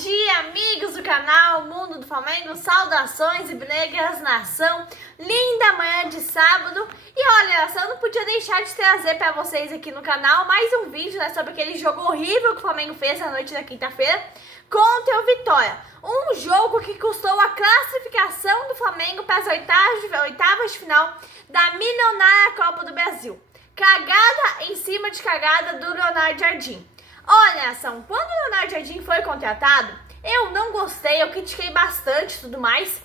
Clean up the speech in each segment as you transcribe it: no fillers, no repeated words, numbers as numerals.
dia, amigos do canal Mundo do Flamengo, saudações rubro-negras, nação, linda manhã de sábado. E olha, eu não podia deixar de trazer para vocês aqui no canal mais um vídeo, né, sobre aquele jogo horrível que o Flamengo fez na noite da quinta-feira contra o Vitória. Um jogo que custou a classificação do Flamengo para as oitavas de final da milionária Copa do Brasil. Cagada em cima de cagada do Leonardo Jardim. Olha, nação, quando o Leonardo Jardim foi contratado, eu não gostei, eu critiquei bastante e tudo mais.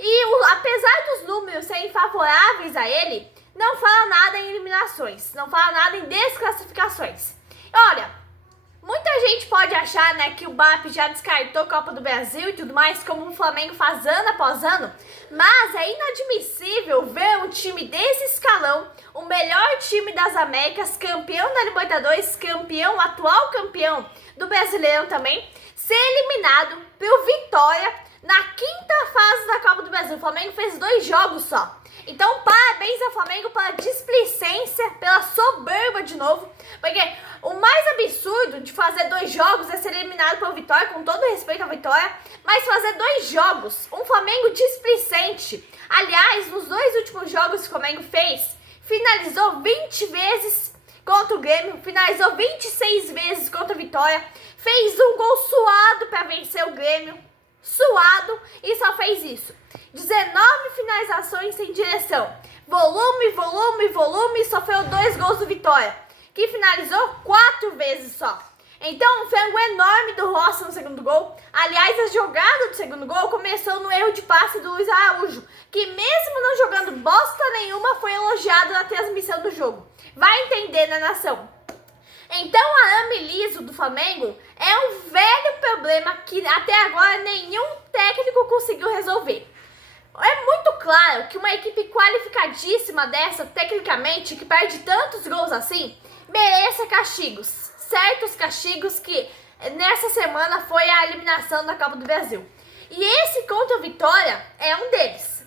E apesar dos números serem favoráveis a ele, não fala nada em eliminações, não fala nada em desclassificações. Olha, muita gente pode achar, né, que o BAP já descartou a Copa do Brasil e tudo mais, como o Flamengo faz ano após ano, mas é inadmissível ver um time desse escalão, o melhor time das Américas, campeão da Libertadores, atual campeão do Brasileiro também, ser eliminado pelo Vitória na quinta fase da Copa do Brasil. O Flamengo fez 2 jogos só. Então, parabéns ao Flamengo pela displicência, pela soberba de novo, porque o mais absurdo de fazer 2 jogos é ser eliminado pelo Vitória, com todo respeito à Vitória, mas fazer 2 jogos, um Flamengo displicente. Aliás, nos 2 últimos jogos que o Flamengo fez, finalizou 20 vezes contra o Grêmio, finalizou 26 vezes contra a Vitória, fez um gol suado para vencer o Grêmio, suado, e só fez isso. 19 finalizações sem direção, volume, sofreu 2 gols do Vitória, que finalizou 4 vezes só. Então, um frango enorme do Rossi no segundo gol. Aliás, a jogada do segundo gol começou no erro de passe do Luiz Araújo, que mesmo não jogando bosta nenhuma, foi elogiado na transmissão do jogo. Vai entender, né, nação? Então, o arame liso do Flamengo é um velho problema que até agora nenhum técnico conseguiu resolver. É muito claro que uma equipe qualificadíssima dessa, tecnicamente, que perde tantos gols assim, merece castigos. Certos castigos que nessa semana foi a eliminação da Copa do Brasil. E esse contra o Vitória é um deles.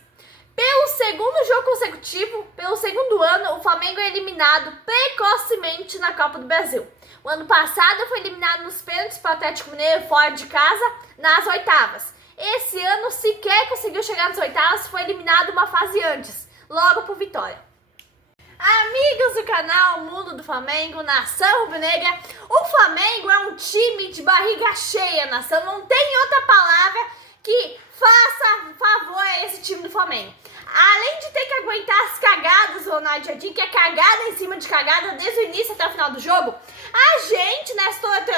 Pelo segundo jogo consecutivo, pelo segundo ano, o Flamengo é eliminado precocemente na Copa do Brasil. O ano passado foi eliminado nos pênaltis para o Atlético Mineiro fora de casa nas oitavas. Esse ano sequer conseguiu chegar nas oitavas, foi eliminado uma fase antes, logo por Vitória. Amigos do canal Mundo do Flamengo, nação rubro-negra, o Flamengo é um time de barriga cheia, nação, não tem outra palavra que faça favor a esse time do Flamengo. Além de ter que aguentar as cagadas do Leonardo Jardim, que é cagada em cima de cagada desde o início até o final do jogo, a gente, né,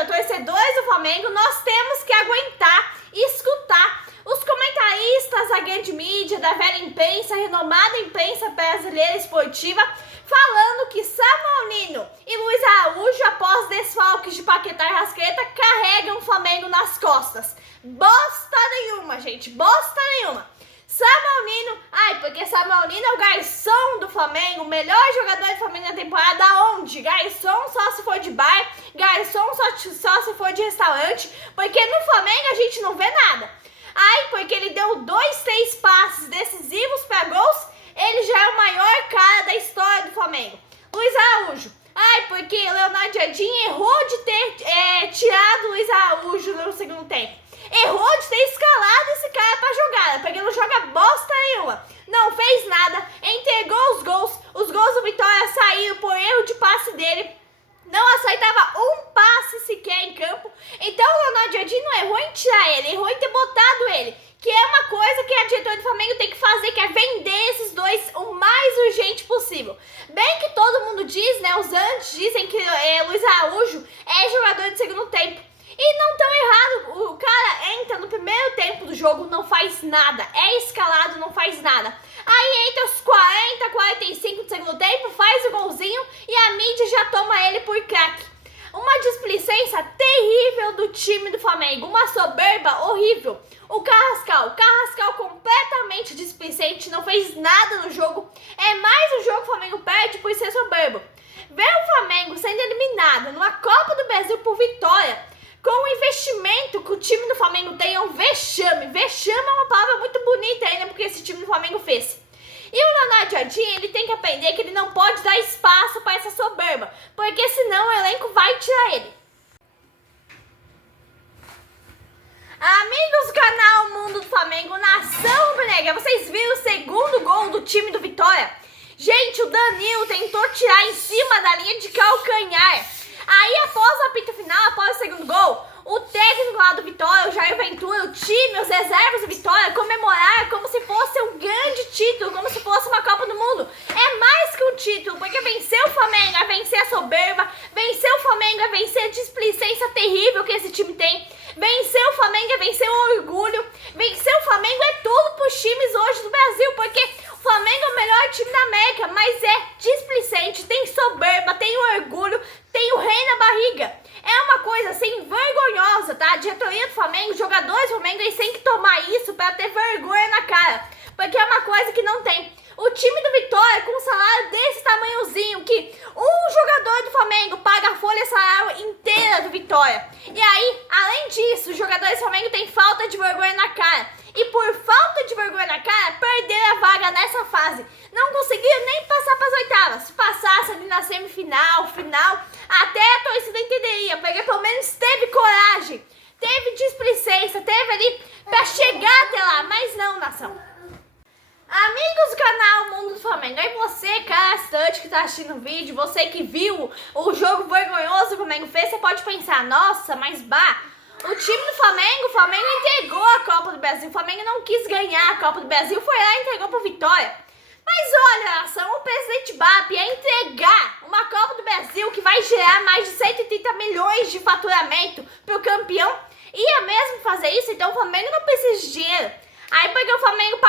torcedores do Flamengo, nós temos que aguentar e escutar os comentaristas da grande mídia, da velha imprensa, renomada imprensa brasileira esportiva, falando que Samuel Nino e Luiz Araújo, após desfalques de Paquetá e Rascaeta, carregam o Flamengo nas costas. Bosta nenhuma, gente, bosta nenhuma. Samuel Nino, porque Samuel Nino é o garçom do Flamengo, o melhor jogador do Flamengo na temporada, onde? Garçom só se for de bar, garçom só se for de restaurante, porque no Flamengo a gente não vê nada. Porque ele deu 2, 3 passes decisivos para gols, ele já é o maior cara da história do Flamengo. Luiz Araújo, porque o Leonardo Jardim errou de ter tirado o Luiz Araújo no segundo tempo. Errou de ter escalado esse cara pra jogada, porque ele não joga bosta nenhuma. Não fez nada, entregou os gols do Vitória saíram por erro de passe dele. Não aceitava um passe sequer em campo. Então o Leonardo Jardim não errou em tirar ele, errou em ter botado ele. Que é uma coisa que a diretoria do Flamengo tem que fazer, que é vender esses dois o mais urgente possível. Bem que todo mundo diz, né, os antes dizem que Luiz Araújo é jogador de segundo tempo. E não tão errado, o cara entra no primeiro tempo do jogo, não faz nada, é escalado, não faz nada. Aí entra os 40, 45 do segundo tempo, faz o golzinho e a mídia já toma ele por craque. Uma displicência terrível do time do Flamengo, uma soberba horrível. O Carrascal completamente displicente, não fez nada no jogo. É mais um jogo que o Flamengo perde por ser soberbo. Ver o Flamengo sendo eliminado numa Copa do Brasil por Vitória, com o investimento que o time do Flamengo tem, é um vexame. Vexame é uma palavra muito bonita ainda, porque esse time do Flamengo fez. E o Leonardo Jardim, ele tem que aprender que ele não pode dar espaço para essa soberba, porque senão o elenco vai tirar ele. Flamengo, nação rubro-negra. Vocês viram o segundo gol do time do Vitória? Gente, o Danilo tentou tirar em cima da linha de calcanhar. Aí, após o apito final, após o segundo gol, o técnico lá do Vitória, o Jair Ventura, o time, os reservas do Vitória, comemorar como se fosse um grande título, como se fosse uma Copa do Mundo. É mais que um título, porque vencer o Flamengo é vencer a soberba, vencer o Flamengo é vencer a displicência terrível que esse time tem, vencer o Flamengo é vencer o orgulho, vencer o Flamengo é tudo pros times hoje do Brasil, porque o Flamengo é o melhor time da América, mas é displicente, tem soberba, tem orgulho, tem o rei na barriga. É uma coisa assim vergonhosa, tá? A diretoria do Flamengo, os jogadores do Flamengo, eles têm que tomar isso pra ter vergonha na cara, porque é uma coisa que não tem. O time do Vitória, com um salário desse tamanhozinho, que um jogador do Flamengo paga a folha salarial inteira do Vitória. E aí, além disso, os jogadores do Flamengo têm falta de vergonha na cara. E por falta de vergonha na cara, perderam a vaga nessa fase. Não conseguiram nem passar para as oitavas. Se passasse ali na semifinal, final, até a torcida entenderia, porque pelo menos teve coragem, teve displicência, teve ali para chegar até lá, mas não, nação. Amigos do canal Mundo do Flamengo, aí você, cara estante que tá assistindo o vídeo, você que viu o jogo vergonhoso que o Flamengo fez, você pode pensar, nossa, mas o time do Flamengo, o Flamengo entregou a Copa do Brasil, o Flamengo não quis ganhar a Copa do Brasil, foi lá e entregou pro Vitória. Mas olha, nação, o presidente BAP ia entregar uma Copa do Brasil que vai gerar mais de 130 milhões de faturamento pro campeão, ia mesmo fazer isso, então o Flamengo não precisa de dinheiro. Aí porque o Flamengo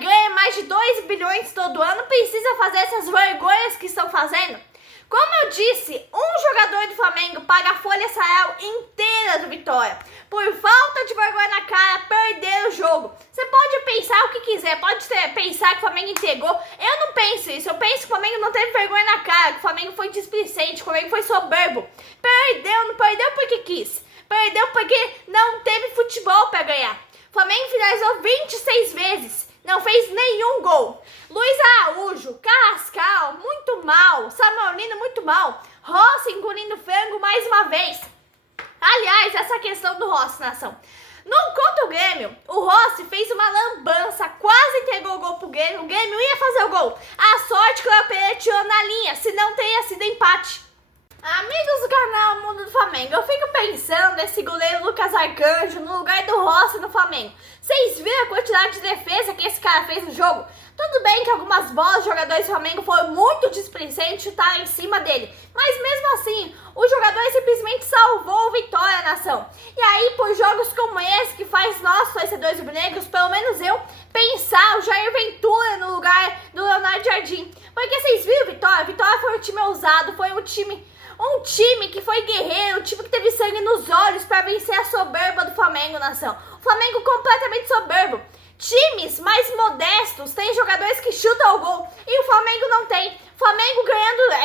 ganha mais de 2 bilhões todo ano, precisa fazer essas vergonhas que estão fazendo? Como eu disse, um jogador do Flamengo paga a folha salarial inteira do Vitória. Por falta de vergonha na cara, perder o jogo. Você pode pensar o que quiser, pode pensar que o Flamengo entregou. Eu não penso isso, eu penso que o Flamengo não teve vergonha na cara, que o Flamengo foi displicente, que o Flamengo foi soberbo. Perdeu, não perdeu porque quis. Perdeu porque não teve futebol para ganhar. O Flamengo finalizou 26 vezes, não fez nenhum gol. Luiz Araújo, Carrascal, muito mal. Samuelino, muito mal. Rossi engolindo frango mais uma vez. Aliás, essa questão do Rossi, nação. Contra o Grêmio, o Rossi fez uma lambança, quase entregou o gol pro Grêmio. O Grêmio ia fazer o gol. A sorte que o Apelé tirou na linha, senão teria sido empate. Amigos do canal Mundo do Flamengo, eu fico pensando nesse goleiro Lucas Arcanjo no lugar do Rossi no Flamengo. Vocês viram a quantidade de defesa que esse cara fez no jogo? Tudo bem que algumas bolas os jogadores do Flamengo foram muito displicentes, chutaram em cima dele. Mas mesmo assim, o jogador simplesmente salvou o Vitória, nação. E aí, por jogos como esse, que faz nós, torcedores rubro-negros, pelo menos eu, pensar o Jair Ventura no lugar do Leonardo Jardim. Porque vocês viram Vitória? Vitória foi um time ousado, foi um time que foi guerreiro, um time que teve sangue nos olhos para vencer a soberba do Flamengo, nação. O Flamengo completamente soberbo. Times mais modestos têm jogadores que chutam o gol e o Flamengo não tem. O Flamengo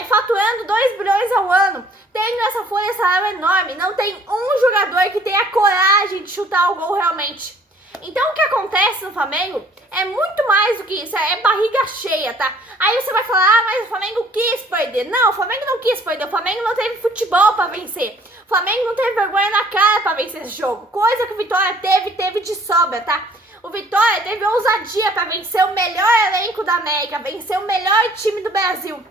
faturando 2 bilhões ao ano, tendo essa folha salarial enorme, não tem um jogador que tenha coragem de chutar o gol realmente. Então o que acontece no Flamengo é muito mais do que isso, é barriga cheia, tá? Aí você vai falar, mas o Flamengo quis perder. Não, o Flamengo não quis perder, o Flamengo não teve futebol pra vencer. O Flamengo não teve vergonha na cara pra vencer esse jogo. Coisa que o Vitória teve de sobra, tá? O Vitória teve ousadia pra vencer o melhor elenco da América, vencer o melhor time do Brasil.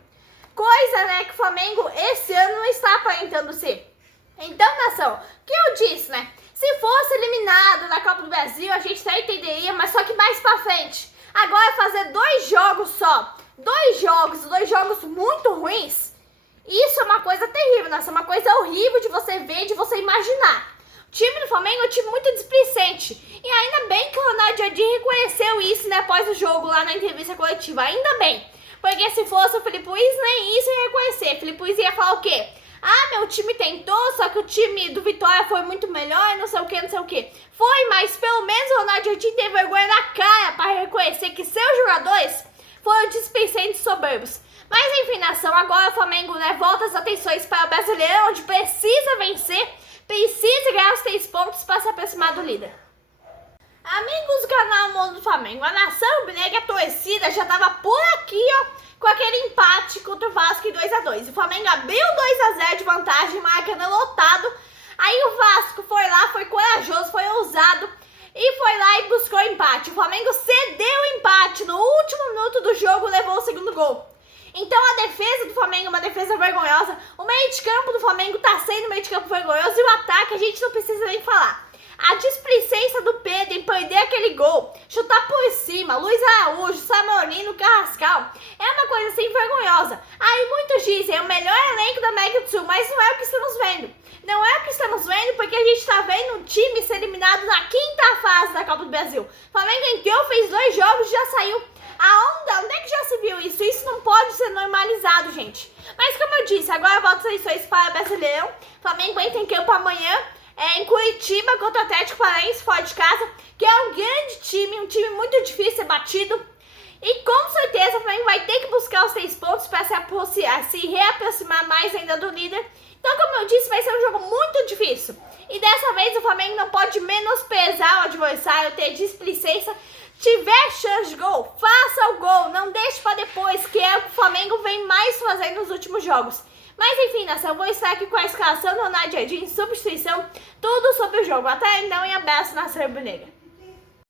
Coisa, né, que o Flamengo esse ano não está aparentando ser. Então, nação, o que eu disse, né? Se fosse eliminado na Copa do Brasil, a gente até entenderia, mas só que mais pra frente. Agora fazer 2 jogos só, 2 jogos muito ruins, isso é uma coisa terrível, nossa, é uma coisa horrível de você ver, de você imaginar. O time do Flamengo é um time muito displicente. E ainda bem que o Leonardo Jardim reconheceu isso, né, após o jogo lá na entrevista coletiva, ainda bem. Porque se fosse o Felipe Luiz, nem isso ia reconhecer. O Felipe Luiz ia falar o quê? Ah, meu time tentou, só que o time do Vitória foi muito melhor, não sei o que, não sei o que. Foi, mas pelo menos o Leonardo Jardim teve vergonha na cara para reconhecer que seus jogadores foram displicentes e soberbos. Mas enfim, nação, agora o Flamengo, né, volta as atenções para o Brasileirão, onde precisa vencer, precisa ganhar os 3 pontos para se aproximar do líder. Amigos do canal Mundo do Flamengo, a nação rubro-negra, a torcida já tava por aqui, ó, com aquele empate contra o Vasco em 2-2. O Flamengo abriu 2-0 de vantagem, marcando lotado. Aí o Vasco foi lá, foi corajoso, foi ousado e foi lá e buscou nem falar. A displicência do Pedro em perder aquele gol, chutar por cima, Luiz Araújo, Samorino, Carrascal, é uma coisa assim vergonhosa. Aí muitos dizem, é o melhor elenco da América do Sul, mas não é o que estamos vendo. Não é o que estamos vendo porque a gente está vendo um time ser eliminado na quinta fase da Copa do Brasil. O Flamengo entrou, fez 2 jogos e já saiu. Onde é que já se viu isso? Isso não pode ser normalizado, gente. Mas como eu disse, agora volta as eleições para Brasileirão. O Flamengo entra em campo amanhã em Curitiba contra o Atlético Paranaense fora de casa, que é um grande time, um time muito difícil de ser batido. E com certeza o Flamengo vai ter que buscar os 3 pontos para se reaproximar mais ainda do líder. Então, como eu disse, vai ser um jogo muito difícil. E dessa vez o Flamengo não pode menosprezar o adversário, ter displicência. Tiver chance de gol, faça o gol, não deixe para depois, que é o que o Flamengo vem mais fazendo nos últimos jogos. Mas enfim, nação, vou estar aqui com a escalação do Ronaldo Jardim, substituição, tudo sobre o jogo. Até então e abraço, nação rubro-negra.